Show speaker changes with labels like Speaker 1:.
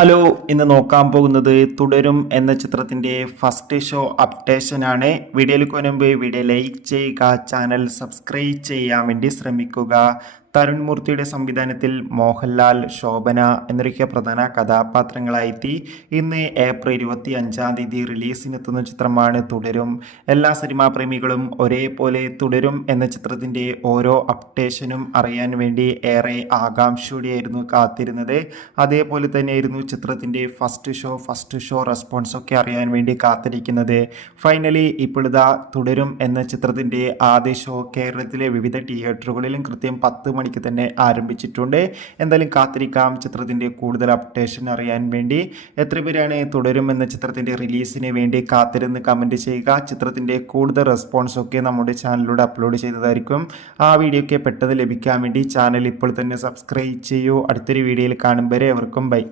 Speaker 1: Hello ഇന്ന് നോക്കാൻ പോകുന്നത് തുടരും എന്ന ചിത്രത്തിന്റെ ഫസ്റ്റ് ഷോ അപ്ഡേഷൻ ആണ്. വീഡിയോയിലേക്ക് മുൻപ് വീഡിയോ ലൈക്ക് ചെയ്യുക ചാനൽ സബ്സ്ക്രൈബ് ചെയ്യാൻ വേണ്ടി ശ്രമിക്കുക. തരുൺ മൂർത്തിയുടെ സംവിധാനത്തിൽ മോഹൻലാൽ ശോഭന എന്നൊക്കെ പ്രധാന കഥാപാത്രങ്ങളായെത്തി. ഇന്ന് ഏപ്രിൽ ഇരുപത്തി അഞ്ചാം തീയതി റിലീസിനെത്തുന്ന ചിത്രമാണ് തുടരും. എല്ലാ സിനിമാ പ്രേമികളും ഒരേപോലെ തുടരും എന്ന ചിത്രത്തിന്റെ ഓരോ അപ്ഡേഷനും അറിയാൻ വേണ്ടി ഏറെ ആകാംക്ഷയോടെയായിരുന്നു കാത്തിരുന്നത്. അതേപോലെ തന്നെയായിരുന്നു ചിത്രത്തിന്റെ ഫസ്റ്റ് ഷോ ഫസ്റ്റ് ഷോ റെസ്പോൺസൊക്കെ അറിയാൻ വേണ്ടി കാത്തിരിക്കുന്നത്. ഫൈനലി ഇപ്പോഴിതാ തുടരും എന്ന ചിത്രത്തിന്റെ ആദ്യ ഷോ കേരളത്തിലെ വിവിധ തിയേറ്ററുകളിലും കൃത്യം പത്ത് മണിക്ക് തന്നെ ആരംഭിച്ചിട്ടുണ്ട്. എന്തായാലും കാത്തിരിക്കാം. ചിത്രത്തിന്റെ കൂടുതൽ അപ്ഡേഷൻ അറിയാൻ വേണ്ടി എത്ര പേരാണ് തുടരും എന്ന ചിത്രത്തിന്റെ റിലീസിന് വേണ്ടി കാത്തിരുന്ന് കമന്റ് ചെയ്യുക. ചിത്രത്തിന്റെ കൂടുതൽ റെസ്പോൺസ് ഒക്കെ നമ്മുടെ ചാനലിലൂടെ അപ്ലോഡ് ചെയ്തതായിരിക്കും. ആ വീഡിയോ ഒക്കെ പെട്ടെന്ന് ലഭിക്കാൻ വേണ്ടി ചാനൽ ഇപ്പോൾ തന്നെ സബ്സ്ക്രൈബ് ചെയ്യൂ. അടുത്തൊരു വീഡിയോയിൽ കാണും. വരെ അവർക്കും ബൈ